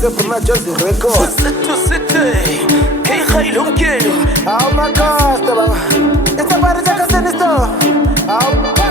c'est pour ma Josie Record. C'était كي خيلهم كيلو Oh my gosh, baba. It's about to take us in the store. Oh.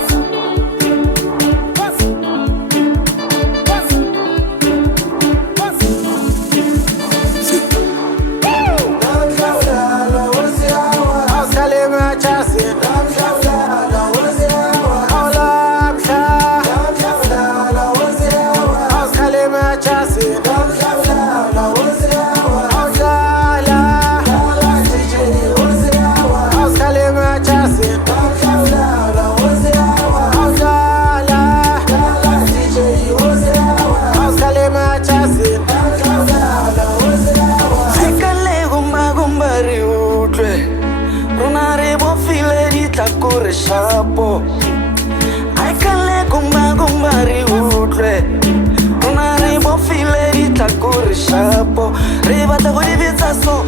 Chapo ai kale gumba ri utle una ribo file di takuri chapo riba ta go divisa so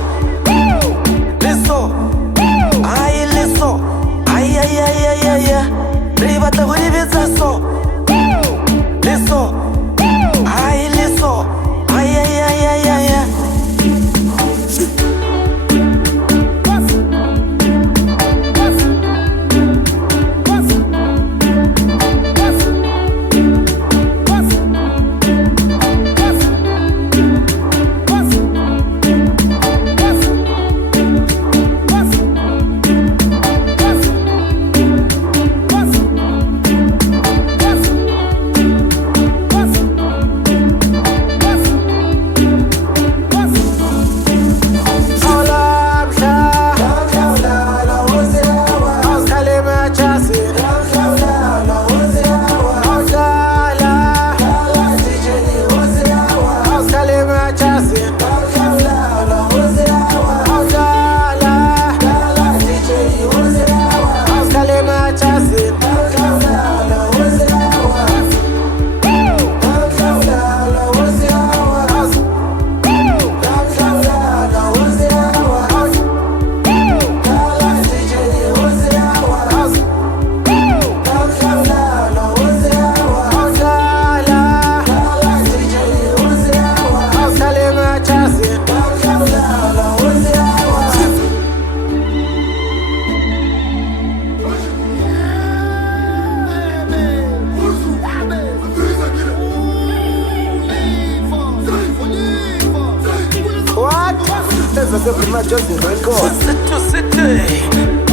leso ai leso ai riba ta go divisa so leso ai leso ai C'est pour ma Josie Record. C'était